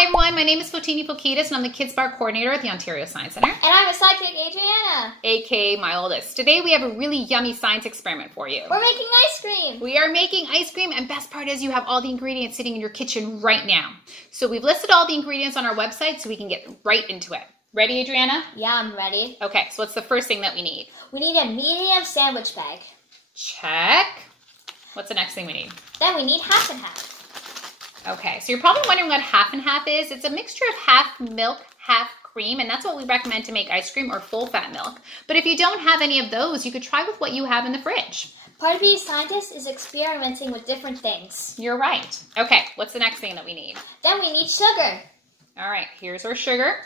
Hi everyone, my name is Fotini Fokitas and I'm the Kids Bar Coordinator at the Ontario Science Centre. And I'm a sidekick, Adriana. AKA my oldest. Today we have a really yummy science experiment for you. We're making ice cream. We are making ice cream, and best part is you have all the ingredients sitting in your kitchen right now. So we've listed all the ingredients on our website so we can get right into it. Ready, Adriana? Yeah, I'm ready. Okay, so what's the first thing that we need? We need a medium sandwich bag. Check. What's the next thing we need? Then we need half and half. Okay, so you're probably wondering what half and half is. It's a mixture of half milk, half cream, and that's what we recommend to make ice cream, or full fat milk. But if you don't have any of those, you could try with what you have in the fridge. Part of being a scientist is experimenting with different things. You're right. Okay, what's the next thing that we need? Then we need sugar. All right, here's our sugar.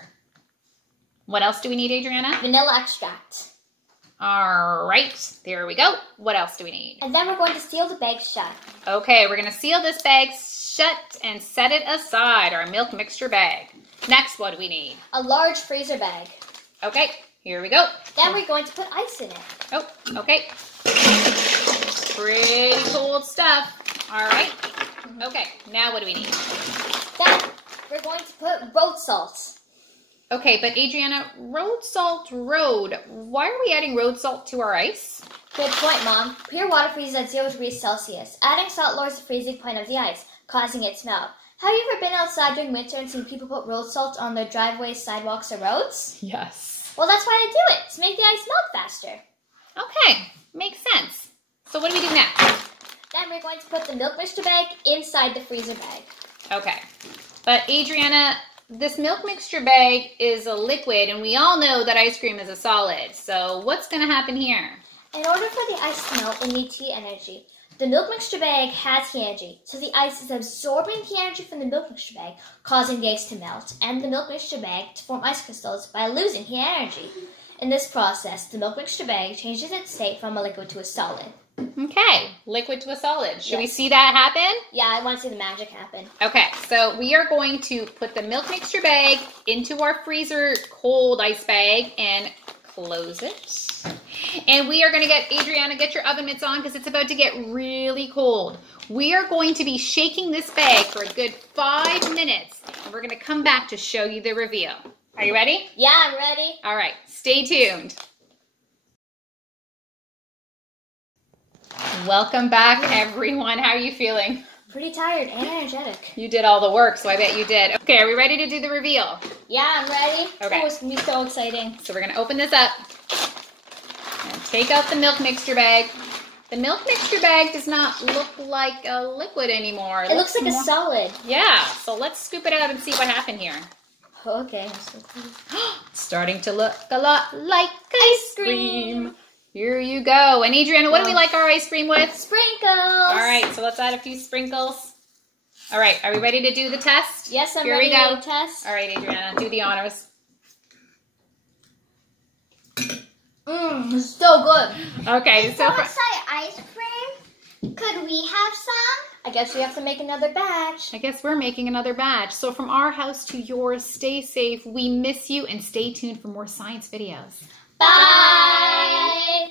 What else do we need, Adriana? Vanilla extract. All right, there we go. What else do we need? And then we're going to seal the bag shut. Okay, we're going to seal this bag shut and set it aside, our milk mixture bag. Next, what do we need? A large freezer bag. Okay, here we go. Then we're going to put ice in it. Oh, okay. Pretty cold stuff. All right. Okay, now what do we need? Then we're going to put road salt. Okay, but Adriana, road salt, why are we adding road salt to our ice? Good point, Mom. Pure water freezes at 0 degrees Celsius. Adding salt lowers the freezing point of the ice, causing it to melt. Have you ever been outside during winter and seen people put road salt on their driveways, sidewalks, or roads? Yes. Well, that's why they do it, to make the ice melt faster. Okay, makes sense. So what do we do next? Then we're going to put the milk mixture bag inside the freezer bag. Okay, but Adriana, this milk mixture bag is a liquid, and we all know that ice cream is a solid. So what's going to happen here? In order for the ice to melt, it needs heat energy. The milk mixture bag has heat energy, so the ice is absorbing heat energy from the milk mixture bag, causing the ice to melt, and the milk mixture bag to form ice crystals by losing heat energy. In this process, the milk mixture bag changes its state from a liquid to a solid. Okay, liquid to a solid. Should we Yes. see that happen? Yeah, I want to see the magic happen. Okay, so we are going to put the milk mixture bag into our freezer cold ice bag and close it. And we are going to get, Adriana, get your oven mitts on because it's about to get really cold. We are going to be shaking this bag for a good 5 minutes, and we're going to come back to show you the reveal. Are you ready? Yeah, I'm ready. All right, stay tuned. Welcome back, everyone. How are you feeling? Pretty tired and energetic. You did all the work, so I bet you did. Okay, are we ready to do the reveal? Yeah, I'm ready. Okay. Oh, it's going to be so exciting. So we're going to open this up and take out the milk mixture bag. The milk mixture bag does not look like a liquid anymore. It looks like a solid. Yeah, so let's scoop it out and see what happened here. Okay. I'm so cool. It's starting to look a lot like ice cream. Here you go. And Adriana, what do we like our ice cream with? Sprinkles. All right, so let's add a few sprinkles. All right, are we ready to do the test? Yes, I'm Here ready we go. to test. All right, Adriana, do the honors. It's so good. Okay, so for, ice cream. Could we have some? I guess we have to make another batch. I guess we're making another batch. So from our house to yours, stay safe. We miss you, and stay tuned for more science videos. Bye.